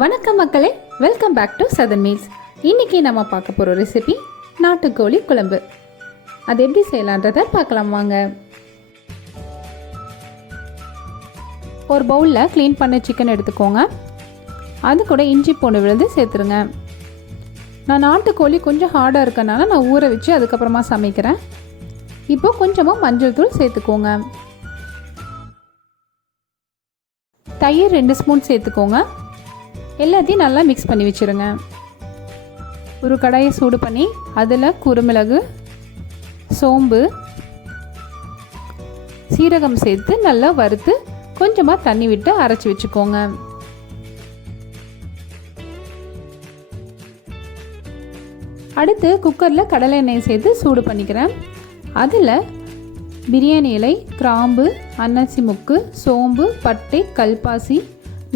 வணக்கம் மக்களே, welcome back to Southern Meals. இன்றைக்கி நம்ம பார்க்க போகிற ரெசிபி நாட்டுக்கோழி குழம்பு. அது எப்படி செய்யலான்றதை பார்க்கலாம் வாங்க. ஒரு பவுலில் க்ளீன் பண்ண சிக்கன் எடுத்துக்கோங்க. அது கூட இஞ்சி பூண்டு விழுந்து சேர்த்துருங்க. நான் நாட்டுக்கோழி கொஞ்சம் ஹார்டாக இருக்கனால நான் ஊற வச்சு அதுக்கப்புறமா சமைக்கிறேன். இப்போ கொஞ்சமாக மஞ்சள் தூள் சேர்த்துக்கோங்க. தயிர் 2 ஸ்பூன் சேர்த்துக்கோங்க. எல்லாத்தையும் நல்லா மிக்ஸ் பண்ணி வச்சுருங்க. ஒரு கடாயை சூடு பண்ணி அதில் குருமிளகு, சோம்பு, சீரகம் சேர்த்து நல்லா வறுத்து கொஞ்சமாக தண்ணி விட்டு அரைச்சி வச்சுக்கோங்க. அடுத்து குக்கரில் கடலை எண்ணெய் சேர்த்து சூடு பண்ணிக்கிறேன். அதில் பிரியாணி இலை, கிராம்பு, அன்னாசி முக்கு, சோம்பு, பட்டை, கல்பாசி,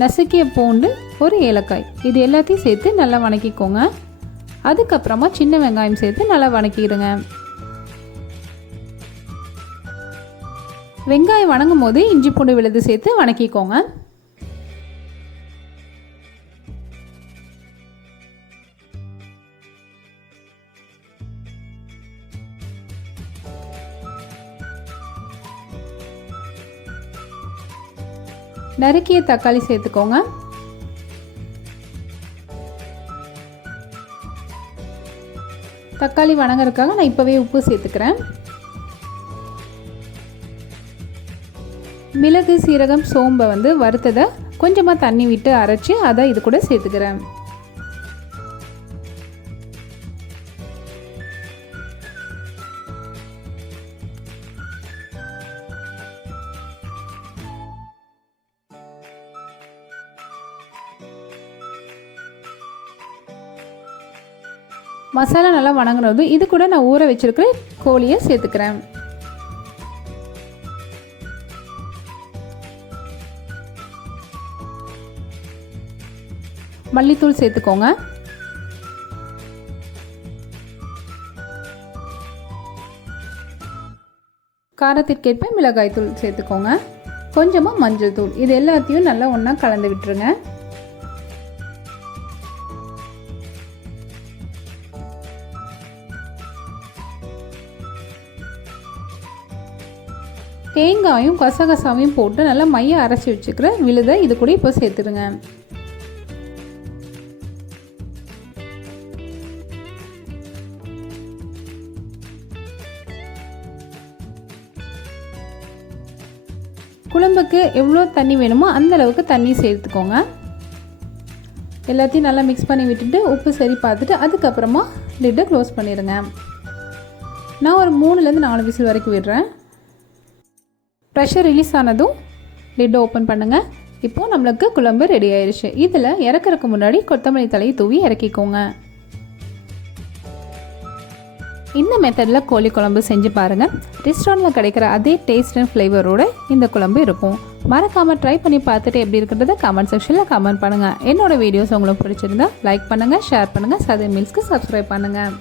நசுக்கிய பூண்டு, ஒரு ஏலக்காய், இது எல்லாத்தையும் சேர்த்து நல்லா வணக்கிக்கோங்க. அதுக்கப்புறமா சின்ன வெங்காயம் சேர்த்து நல்லா வணக்கிடுங்க. வெங்காயம் வணங்கும் போது இஞ்சி பூண்டு விழுது சேர்த்து வணக்கிக்கோங்க. நறுக்கிய தக்காளி சேர்த்துக்கோங்க. தக்காளி வணங்குறதுக்காக நான் இப்போவே உப்பு சேர்த்துக்கிறேன். மிளகு, சீரகம், சோம்பை வறுத்ததை கொஞ்சமாக தண்ணி விட்டு அரைச்சி அதை இது கூட சேர்த்துக்கிறேன். மசாலா நல்லா வணங்கினது இது கூட நான் ஊற வச்சிருக்கிற கோழியை சேர்த்துக்கிறேன். மல்லித்தூள் சேர்த்துக்கோங்க. காரத்திற்கேற்ப மிளகாய் தூள் சேர்த்துக்கோங்க. கொஞ்சமாக மஞ்சள் தூள், இது எல்லாத்தையும் நல்லா ஒன்றா கலந்து விட்டுருங்க. தேங்காயும் கசகசாவையும் போட்டு நல்லா மைய அரைச்சி வச்சுக்கிற விழுதை இது கூட இப்போ சேர்த்துருங்க. குழம்புக்கு எவ்வளோ தண்ணி வேணுமோ அந்த அளவுக்கு தண்ணி சேர்த்துக்கோங்க. எல்லாத்தையும் நல்லா மிக்ஸ் பண்ணி விட்டுட்டு உப்பு சரி பார்த்துட்டு அதுக்கப்புறமா லிட்டை க்ளோஸ் பண்ணிடுங்க. நான் ஒரு 3-4 விசில் வரைக்கும் விடுறேன். ப்ரெஷர் ரிலீஸ் ஆனதும் லிட்டை ஓப்பன் பண்ணுங்கள். இப்போது நம்மளுக்கு குழம்பு ரெடி ஆயிடுச்சு. இதில் இறக்குறதுக்கு முன்னாடி கொத்தமல்லி தலையை தூவி இறக்கிக்கோங்க. இந்த மெத்தடில் கோழி குழம்பு செஞ்சு பாருங்கள். ரெஸ்டாரண்ட்டில் கிடைக்கிற அதே டேஸ்ட் அண்ட் ஃப்ளேவரோடு இந்த குழம்பு இருக்கும். மறக்காமல் ட்ரை பண்ணி பார்த்துட்டு எப்படி இருக்கிறத கமெண்ட் செக்ஷனில் கமெண்ட் பண்ணுங்கள். என்னோடய வீடியோஸ் உங்களுக்கு பிடிச்சிருந்தா லைக் பண்ணுங்கள், ஷேர் பண்ணுங்கள், சதன் மீல்ஸ்க்கு சப்ஸ்கிரைப் பண்ணுங்கள்.